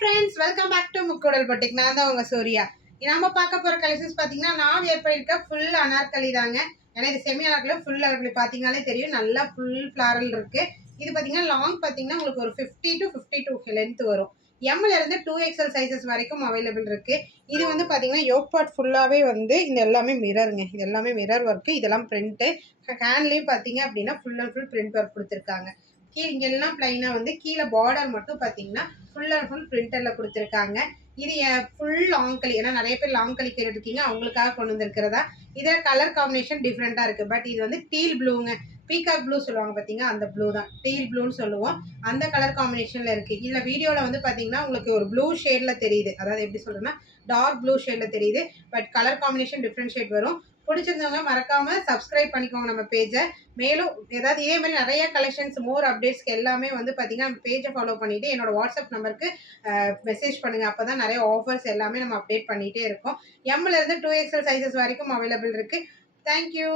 friends, welcome back to Mukkodal Boutique. நான் தான் உங்க சூர்யா. நாம பார்க்க போற கலெக்ஷன்ஸ் பாத்தீங்கன்னா நான் வியர் பண்ணிருக்க ஃபுல் அனார்கலி தாங்க. ஏன்னா இது செமி அனார்கலி ஃபுல் அனார்கலி பாத்தீங்கனாலே தெரியும். நல்லா ஃபுல் ஃப்ளாரல் இருக்கு. இது பாத்தீங்கன்னா லாங் பாத்தீங்கன்னா உங்களுக்கு ஒரு 50 to 52 லென்த் வரும். எம்ல இருந்து 2XL சைஸஸ் வரைக்கும் அவைலபிள் இருக்கு. இது வந்து பாத்தீங்கன்னா யோக் பார்ட் ஃபுல்லாவே வந்து இந்த எல்லாமே மிரருங்க. இது எல்லாமே மிரர் ஒர்க். இதெல்லாம் பிரிண்ட். ஹேண்ட்லயும் பாத்தீங்க அப்படின்னா full and full print work கொடுத்துருக்காங்க. இங்க எல்லாம் பிளைனா வந்து கீழே பார்டர் மட்டும் பாத்தீங்கன்னா ஃபுல் அண்ட் ஃபுல் பிரிண்டர்ல கொடுத்துருக்காங்க. இது ஃபுல் லாங் கலி, ஏன்னா நிறைய பேர் லாங் கலி கேட்டுருக்கீங்க, அவங்களுக்காக கொண்டு வந்திருக்கிறதா. இதுல கலர் காம்பினேஷன் டிஃப்ரெண்டா இருக்கு. பட் இது வந்து டீல் ப்ளூங்க, பீகாக் ப்ளூ சொல்லுவாங்க பாத்தீங்க, அந்த ப்ளூ தான் டீல் ப்ளூன்னு சொல்லுவோம். அந்த கலர் காம்பினேஷன்ல இருக்கு. இதுல வீடியோல வந்து பாத்தீங்கன்னா உங்களுக்கு ஒரு ப்ளூ ஷேட்ல தெரியுது. அதாவது எப்படி சொல்றேன்னா டார்க் ப்ளூ ஷேட்ல தெரியுது. But colour combination different shade வரும். பிடிச்சிருந்தவங்க மறக்காம சப்ஸ்கிரைப் பண்ணிக்கோங்க நம்ம பேஜை. மேலும் ஏதாவது இதே மாதிரி நிறைய கலெக்ஷன்ஸ் மோர் அப்டேட்ஸ்க்கு எல்லாமே வந்து பார்த்தீங்கன்னா நம்ம பேஜை ஃபாலோ பண்ணிட்டு என்னோட வாட்ஸ்அப் நம்பருக்கு மெசேஜ் பண்ணுங்க. அப்போதான் நிறைய ஆஃபர்ஸ் எல்லாமே நம்ம அப்டேட் பண்ணிட்டே இருக்கோம். எம்ல இருந்து 2XL சைஸஸ் வரைக்கும் அவைலபிள் இருக்கு. தேங்க்யூ.